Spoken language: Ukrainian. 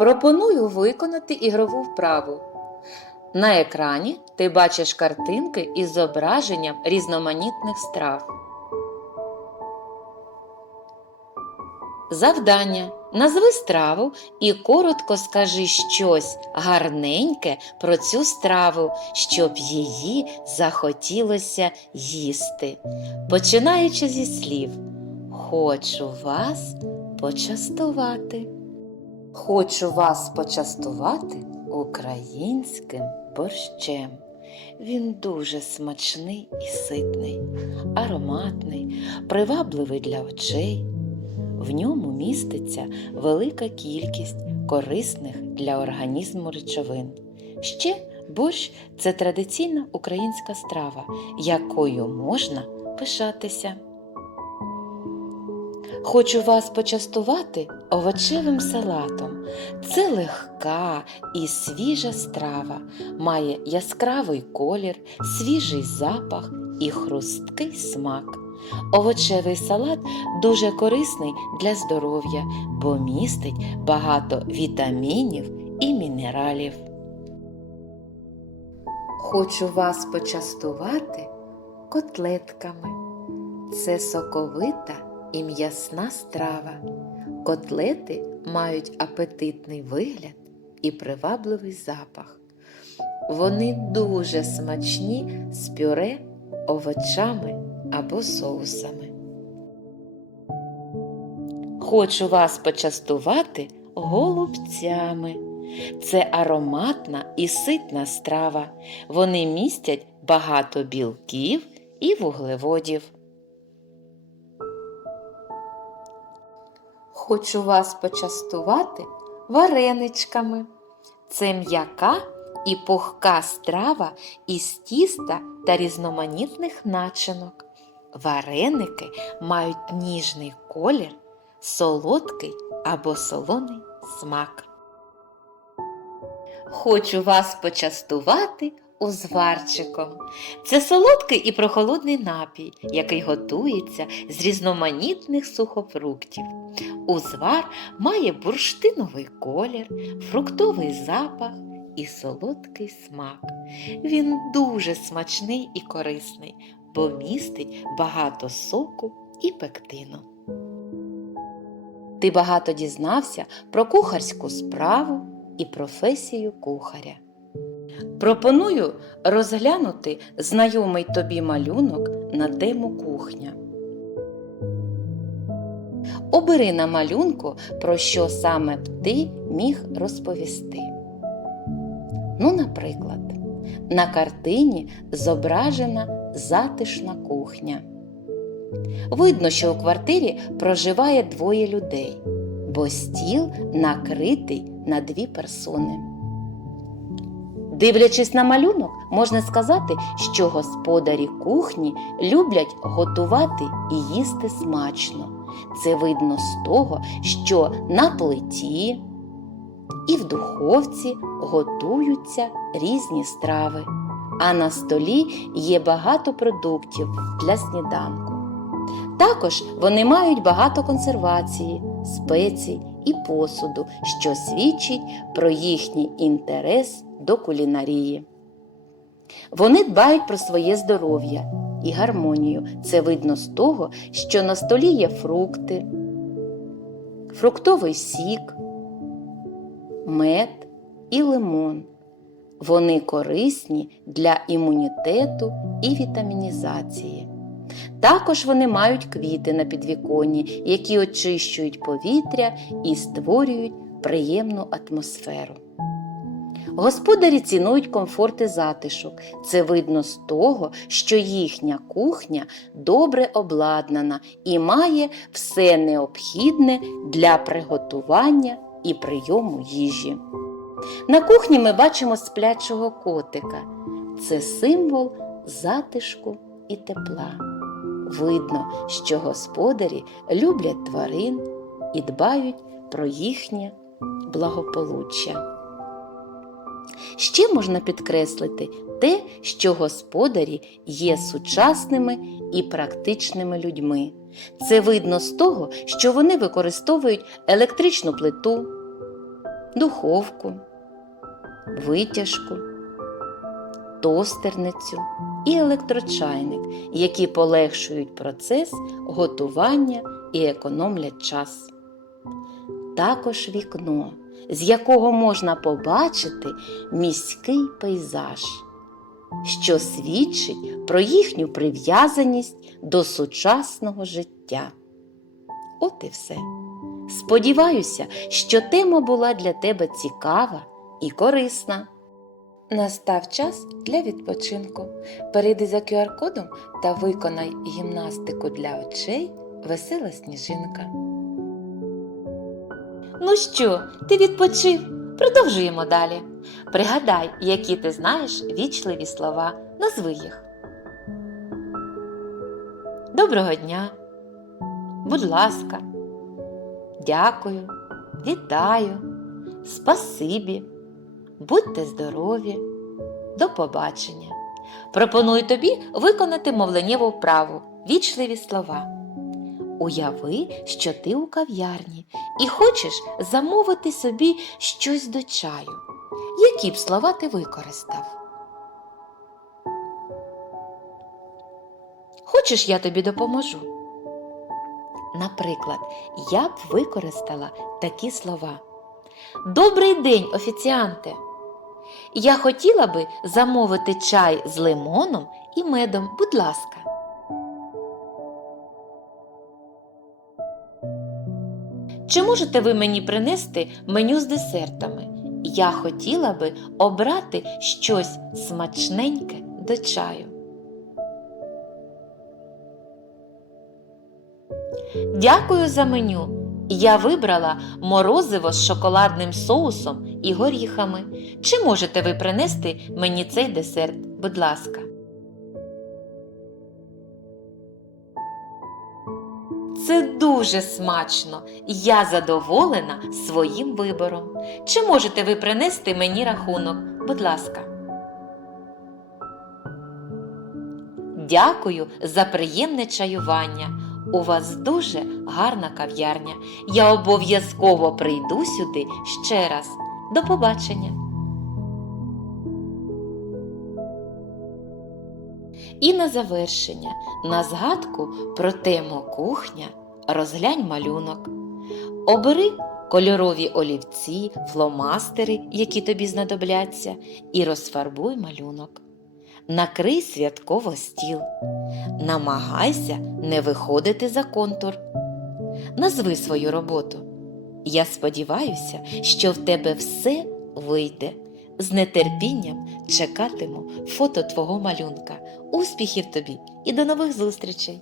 Пропоную виконати ігрову вправу. На екрані ти бачиш картинки із зображенням різноманітних страв. Завдання. Назви страву і коротко скажи щось гарненьке про цю страву, щоб її захотілося їсти. Починаючи зі слів Хочу вас почастувати. Хочу вас почастувати українським борщем. Він дуже смачний і ситний, ароматний, привабливий для очей. В ньому міститься велика кількість корисних для організму речовин. Ще борщ це традиційна українська страва, якою можна пишатися. Хочу вас почастувати овочевим салатом. Це легка і свіжа страва, має яскравий колір, свіжий запах і хрусткий смак. Овочевий салат дуже корисний для здоров'я, бо містить багато вітамінів і мінералів. Хочу вас почастувати котлетками. Це соковита і м'ясна страва. Котлети мають апетитний вигляд і привабливий запах. Вони дуже смачні з пюре, овочами або соусами. Хочу вас почастувати голубцями. Це ароматна і ситна страва. Вони містять багато білків і вуглеводів. Хочу вас почастувати вареничками. Це м'яка і пухка страва із тіста та різноманітних начинок. Вареники мають ніжний колір, солодкий або солоний смак. Хочу вас почастувати узварчиком. Це солодкий і прохолодний напій, який готується з різноманітних сухофруктів. Узвар має бурштиновий колір, фруктовий запах і солодкий смак. Він дуже смачний і корисний, бо містить багато соку і пектину. Ти багато дізнався про кухарську справу і професію кухаря. Пропоную розглянути знайомий тобі малюнок на тему кухня. Обери на малюнку, про що саме б ти міг розповісти. Ну, наприклад, на картині зображена затишна кухня. Видно, що у квартирі проживає двоє людей, бо стіл накритий на дві персони. Дивлячись на малюнок, можна сказати, що господарі кухні люблять готувати і їсти смачно. Це видно з того, що на плиті і в духовці готуються різні страви, а на столі є багато продуктів для сніданку. Також вони мають багато консервації, спецій і посуду, що свідчить про їхній інтерес до кулінарії. Вони дбають про своє здоров'я і гармонію. Це видно з того, що на столі є фрукти, фруктовий сік, мед і лимон. Вони корисні для імунітету і вітамінізації. Також вони мають квіти на підвіконні, які очищують повітря і створюють приємну атмосферу. Господарі цінують комфорт і затишок. Це видно з того, що їхня кухня добре обладнана і має все необхідне для приготування і прийому їжі. На кухні ми бачимо сплячого котика. Це символ затишку і тепла. Видно, що господарі люблять тварин і дбають про їхнє благополуччя. Ще можна підкреслити те, що господарі є сучасними і практичними людьми. Це видно з того, що вони використовують електричну плиту, духовку, витяжку, тостерницю і електрочайник, які полегшують процес готування і економлять час. Також вікно, з якого можна побачити міський пейзаж, що свідчить про їхню прив'язаність до сучасного життя. От і все. Сподіваюся, що тема була для тебе цікава і корисна. Настав час для відпочинку. Перейди за QR-кодом та виконай гімнастику для очей Весела сніжинка. Ну що, ти відпочив? Продовжуємо далі. Пригадай, які ти знаєш вічливі слова. Назви їх. Доброго дня. Будь ласка. Дякую. Вітаю. Спасибі. Будьте здорові. До побачення. Пропоную тобі виконати мовленнєву вправу. Вічливі слова. Уяви, що ти у кав'ярні і хочеш замовити собі щось до чаю. Які б слова ти використав? Хочеш, я тобі допоможу? Наприклад, я б використала такі слова. Добрий день, офіціанте! Я хотіла би замовити чай з лимоном і медом, будь ласка. Чи можете ви мені принести меню з десертами? Я хотіла би обрати щось смачненьке до чаю. Дякую за меню. Я вибрала морозиво з шоколадним соусом і горіхами. Чи можете ви принести мені цей десерт, будь ласка? Це дуже смачно. Я задоволена своїм вибором. Чи можете ви принести мені рахунок, будь ласка? Дякую за приємне чаювання. У вас дуже гарна кав'ярня. Я обов'язково прийду сюди ще раз. До побачення. І на завершення, на згадку про тему кухня, розглянь малюнок. Обери кольорові олівці, фломастери, які тобі знадобляться, і розфарбуй малюнок. Накрий святково стіл. Намагайся не виходити за контур. Назви свою роботу. Я сподіваюся, що в тебе все вийде. З нетерпінням чекатиму фото твого малюнка. Успіхів тобі і до нових зустрічей!